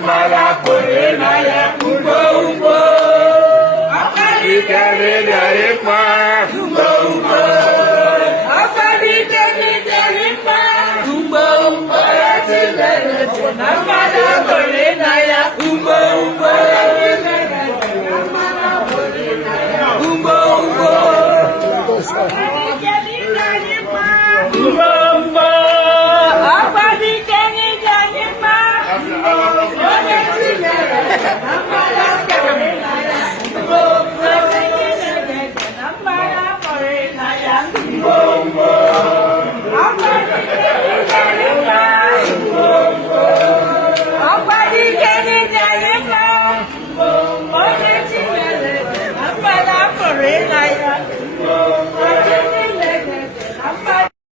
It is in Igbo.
Namara Purinaya Umbo Umbo Apalite Derima Umbo Umbo Apalite Derima Umbo Umbo Namara Purinaya Umbo Umbo Namara Purinaya Umbo Umbo Boom, boom.